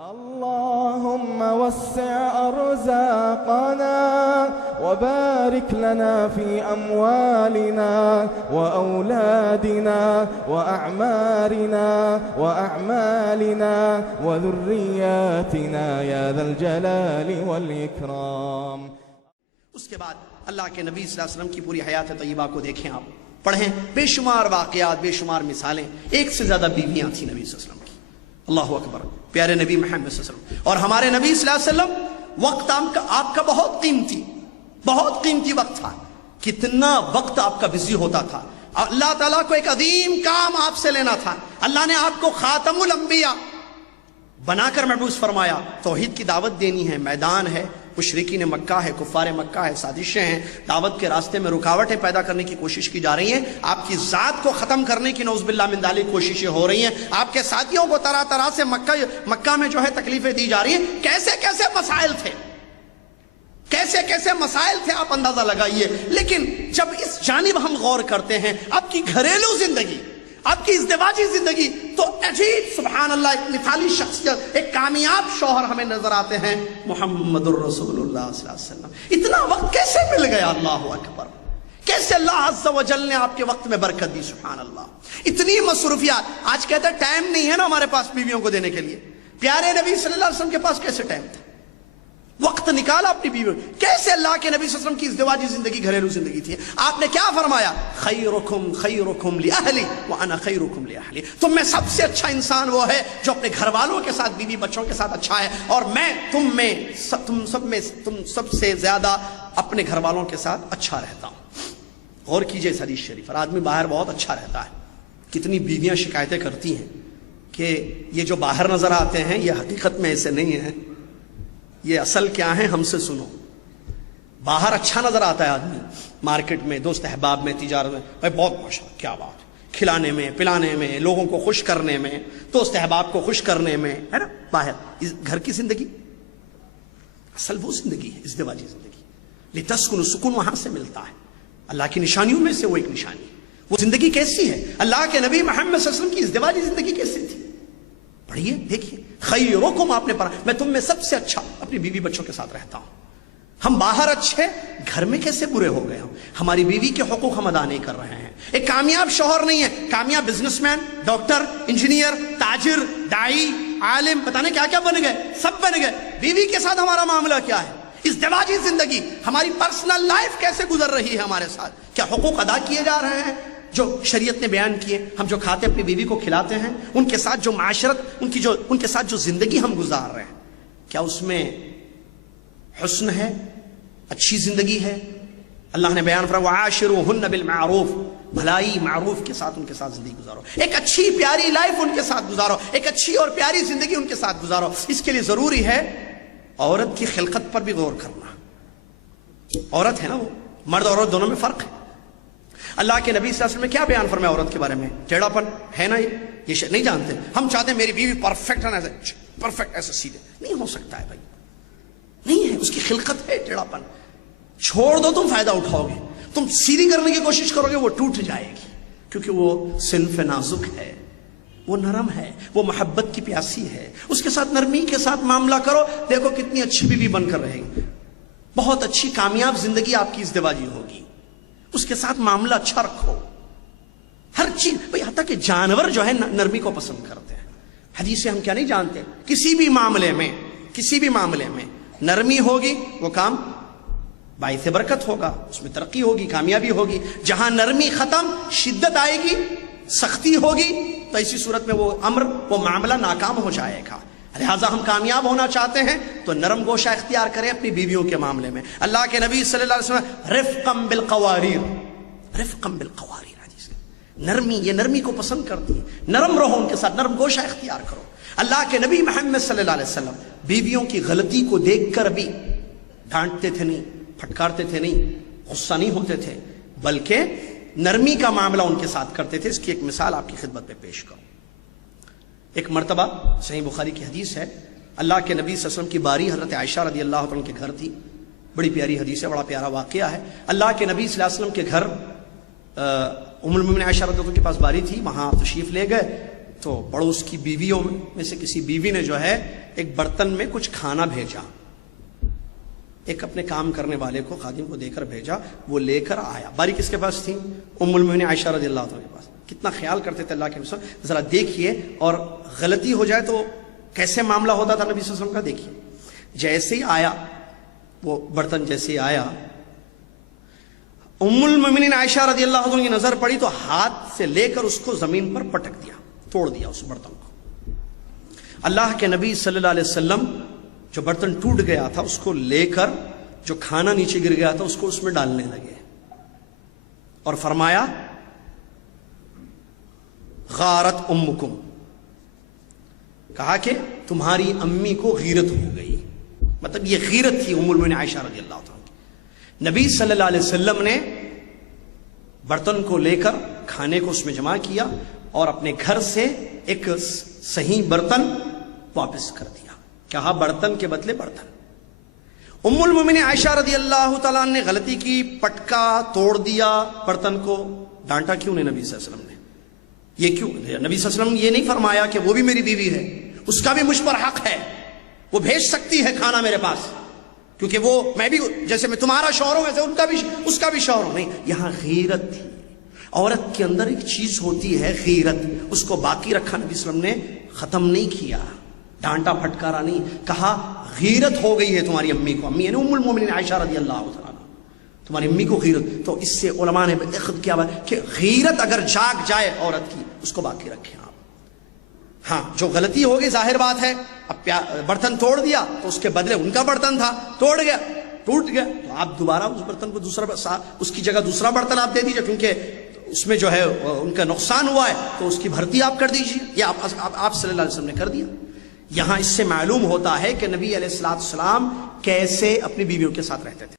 اللهم وسع أرزاقنا وبارك لنا في أموالنا وأولادنا وأعمالنا وذرياتنا يا ذا الجلال والإكرام. اس کے بعد اللہ کے نبی صلی اللہ علیہ وسلم کی پوری حیات طیبہ کو دیکھیں، آپ پڑھیں، بے شمار واقعات، بے شمار مثالیں، ایک سے زیادہ بیویاں تھیں نبی صلی اللہ علیہ وسلم کی. اللہ اکبر. پیارے نبی محمد صلی اللہ علیہ وسلم اور ہمارے نبی صلی اللہ علیہ وسلم، وقت آپ کا بہت قیمتی وقت تھا. کتنا وقت آپ کا بزی ہوتا تھا. اللہ تعالیٰ کو ایک عظیم کام آپ سے لینا تھا. اللہ نے آپ کو خاتم الانبیاء بنا کر مبعوث فرمایا. توحید کی دعوت دینی ہے، میدان ہے، مشرکین مکہ ہے، کفار مکہ ہے، سازشیں ہیں، دعوت کے راستے میں رکاوٹیں پیدا کرنے کی کوشش کی جا رہی ہیں، آپ کی ذات کو ختم کرنے کی نعوذ باللہ من ذالک کوششیں ہو رہی ہیں، آپ کے ساتھیوں کو طرح طرح سے مکہ میں جو ہے تکلیفیں دی جا رہی ہیں. کیسے کیسے مسائل تھے آپ اندازہ لگائیے. لیکن جب اس جانب ہم غور کرتے ہیں، آپ کی گھریلو زندگی، آپ کی ازدواجی زندگی، تو عجیب سبحان اللہ ایک مثالی شخصیت، ایک کامیاب شوہر ہمیں نظر آتے ہیں، محمد الرسول اللہ صلی اللہ علیہ وسلم. اتنا وقت کیسے مل گیا؟ اللہ اکبر. کیسے اللہ عز و جل نے آپ کے وقت میں برکت دی؟ سبحان اللہ. اتنی مصروفیات. آج کہتے ہیں ٹائم نہیں ہے نا ہمارے پاس بیویوں کو دینے کے لیے. پیارے نبی صلی اللہ علیہ وسلم کے پاس کیسے ٹائم تھا؟ وقت نکالا اپنی بیویوں. کیسے اللہ کے نبی صلی اللہ علیہ وسلم کی ازدواجی زندگی، گھریلو زندگی تھی. آپ نے کیا فرمایا؟ خیرکم لأہلی وانا خیرکم لأہلی. تم میں سب سے اچھا انسان وہ ہے جو اپنے گھر والوں کے ساتھ، بیوی بچوں کے ساتھ اچھا ہے، اور میں تم سب سے زیادہ اپنے گھر والوں کے ساتھ اچھا رہتا ہوں. غور کیجئے اس حدیث شریف پر. آدمی باہر بہت اچھا رہتا ہے. کتنی بیویاں شکایتیں کرتی ہیں کہ یہ جو باہر نظر آتے ہیں یہ حقیقت میں ایسے نہیں ہیں، یہ اصل کیا ہے ہم سے سنو. باہر اچھا نظر آتا ہے آدمی، مارکیٹ میں، دوست احباب میں، تجارت میں، بھائی بہت ماشاءاللہ کیا بات، کھلانے میں، پلانے میں، لوگوں کو خوش کرنے میں، دوست احباب کو خوش کرنے میں، ہے نا. باہر گھر کی زندگی اصل وہ زندگی ہے، ازدواجی زندگی. لتسکنوا، سکون وہاں سے ملتا ہے. اللہ کی نشانیوں میں سے وہ ایک نشانی ہے. وہ زندگی کیسی ہے؟ اللہ کے نبی محمد صلی اللہ علیہ وسلم کی ازدواجی زندگی کیسی تھی؟ پڑھیے، دیکھیے. خیرکم، آپ نے پڑھا، میں تم میں سب سے اچھا اپنی بیوی بچوں کے ساتھ رہتا ہوں. ہم باہر اچھے، گھر میں کیسے برے ہو گئے ہم؟ ہماری بیوی کے حقوق ہم ادا نہیں کر رہے ہیں. ایک کامیاب شوہر نہیں ہے، کامیاب بزنس مین، ڈاکٹر، انجینئر، تاجر، داعی، عالم، پتہ نہیں کیا کیا بن گئے، سب بن گئے. بیوی کے ساتھ ہمارا معاملہ کیا ہے؟ ازدواجی زندگی، ہماری پرسنل لائف کیسے گزر رہی ہے ہمارے ساتھ؟ کیا حقوق ادا کیے جا رہے ہیں جو شریعت نے بیان کیے؟ ہم جو کھاتے اپنی بیوی کو کھلاتے ہیں، ان کے ساتھ جو معاشرت، ان کے ساتھ جو زندگی ہم گزار رہے ہیں، کیا اس میں حسن ہے، اچھی زندگی ہے؟ اللہ نے بیان فرمایا وعاشروہن بالمعروف، بھلائی معروف کے ساتھ ان کے ساتھ زندگی گزارو. ایک اچھی پیاری لائف ان کے ساتھ گزارو، ایک اچھی اور پیاری زندگی ان کے ساتھ گزارو. اس کے لیے ضروری ہے عورت کی خلقت پر بھی غور کرنا. عورت ہے نا، وہ مرد اور عورت دونوں میں فرق ہے. اللہ کے نبی صلی اللہ علیہ وسلم نے کیا بیان فرمایا عورت کے بارے میں؟ ٹیڑھا پن ہے نا، یہ نہیں جانتے. ہم چاہتے ہیں میری بیوی پرفیکٹ ہے نا، پرفیکٹ ایسے سیدھے. نہیں ہو سکتا ہے بھائی، نہیں ہے. اس کی خلقت ہے ٹیڑھا پن. چھوڑ دو، تم فائدہ اٹھاؤ گے. تم سیدھی کرنے کی کوشش کرو گے، وہ ٹوٹ جائے گی، کیونکہ وہ صنف نازک ہے، وہ نرم ہے، وہ محبت کی پیاسی ہے. اس کے ساتھ نرمی کے ساتھ معاملہ کرو، دیکھو کتنی اچھی بیوی بن کر رہے گی. بہت اچھی کامیاب زندگی آپ کی ازدواجی ہوگی. اس کے ساتھ معاملہ اچھا رکھو. ہر چیز بھئی، حتیٰ کہ جانور جو ہے نرمی کو پسند کرتے ہیں. حدیث سے ہم کیا نہیں جانتے؟ کسی بھی معاملے میں نرمی ہوگی، وہ کام باعث برکت ہوگا، اس میں ترقی ہوگی، کامیابی ہوگی. جہاں نرمی ختم، شدت آئے گی، سختی ہوگی، تو ایسی صورت میں وہ امر، وہ معاملہ ناکام ہو جائے گا. لہٰذا ہم کامیاب ہونا چاہتے ہیں تو نرم گوشہ اختیار کریں اپنی بیویوں کے معاملے میں. اللہ کے نبی صلی اللہ علیہ وسلم رفقا بالقواریر، حدیث نرمی، یہ نرمی کو پسند کرتی ہے. نرم رہو ان کے ساتھ، نرم گوشہ اختیار کرو. اللہ کے نبی محمد صلی اللہ علیہ وسلم بیویوں کی غلطی کو دیکھ کر بھی ڈانٹتے تھے نہیں، پھٹکارتے تھے نہیں، غصہ نہیں ہوتے تھے، بلکہ نرمی کا معاملہ ان کے ساتھ کرتے تھے. اس کی ایک مثال آپ کی خدمت میں پیش کروں. ایک مرتبہ صحیح بخاری کی حدیث ہے، اللہ کے نبی صلی اللہ علیہ وسلم کی باری حضرت عائشہ رضی اللہ عنہ کے گھر تھی. بڑی پیاری حدیث ہے، بڑا پیارا واقعہ ہے. اللہ کے نبی صلی اللہ علیہ وسلم کے گھر ام المؤمنین عائشہ رضی اللہ عنہ کے پاس باری تھی. وہاں تشریف لے گئے تو پڑوس کی بیویوں میں سے کسی بیوی نے جو ہے ایک برتن میں کچھ کھانا بھیجا, ایک اپنے کام کرنے والے کو, خادم کو دے کر بھیجا, وہ لے کر آیا. باری کس کے پاس تھی؟ ام المؤمنین عائشہ رضی اللہ عنہا کے پاس. کتنا خیال کرتے تھے اللہ کے رسول, ذرا دیکھیے, اور غلطی ہو جائے تو کیسے معاملہ ہوتا تھا نبی صلی اللہ علیہ وسلم کا. دیکھیے, جیسے ہی آیا وہ برتن, جیسے ہی آیا, ام المؤمنین عائشہ رضی اللہ عنہ کی نظر پڑی تو ہاتھ سے لے کر اس کو زمین پر پٹک دیا, توڑ دیا اس برتن کو. اللہ کے نبی صلی اللہ علیہ وسلم جو برتن ٹوٹ گیا تھا اس کو لے کر, جو کھانا نیچے گر گیا تھا اس کو اس میں ڈالنے لگے, اور فرمایا غارت امکم, کہا کہ تمہاری امی کو غیرت ہو گئی. مطلب یہ غیرت تھی ام المؤمنین عائشہ رضی اللہ عنہ کی. نبی صلی اللہ علیہ وسلم نے برتن کو لے کر کھانے کو اس میں جمع کیا اور اپنے گھر سے ایک صحیح برتن واپس کر دیا. کہا برتن کے بدلے برتن. ام المؤمنین عائشہ رضی اللہ تعالیٰ نے غلطی کی, پٹکا, توڑ دیا برتن کو. ڈانٹا کیوں نہیں نبی صلی اللہ علیہ وسلم نے؟ یہ کیوں؟ نبی صلی اللہ علیہ وسلم نے یہ نہیں فرمایا کہ وہ بھی میری بیوی ہے, اس کا بھی مجھ پر حق ہے, وہ بھیج سکتی ہے کھانا میرے پاس, کیونکہ وہ, میں بھی جیسے میں تمہارا شوہر ہوں ویسے ان کا بھی, اس کا بھی شوہر ہوں. نہیں, یہاں غیرت تھی. عورت کے اندر ایک چیز ہوتی ہے غیرت, اس کو باقی رکھا. نبی صلی اللہ علیہ وسلم نے ختم نہیں کیا, ڈانٹا پھٹکارا نہیں, کہا غیرت ہو گئی ہے تمہاری امی کو. امی یعنی ام المؤمنین عائشہ رضی اللہ عنہا, تمہاری امی کو غیرت. تو اس سے علماء نے کیا بات کہ غیرت اگر جاگ جائے عورت کی, اس کو باقی رکھیں آپ. ہاں, جو غلطی ہوگی ظاہر بات ہے, اب برتن توڑ دیا تو اس کے بدلے ان کا برتن تھا, توڑ گیا, ٹوٹ گیا, تو آپ دوبارہ اس برتن کو دوسرا, اس کی جگہ دوسرا برتن آپ دے دیجئے, کیونکہ اس میں جو ہے ان کا نقصان ہوا ہے, تو اس کی بھرتی آپ کر دیجئے. یہ آپ صلی اللہ علیہ وسلم نے کر دیا. یہاں اس سے معلوم ہوتا ہے کہ نبی علیہ السلام کیسے اپنی بیویوں کے ساتھ رہتے تھے.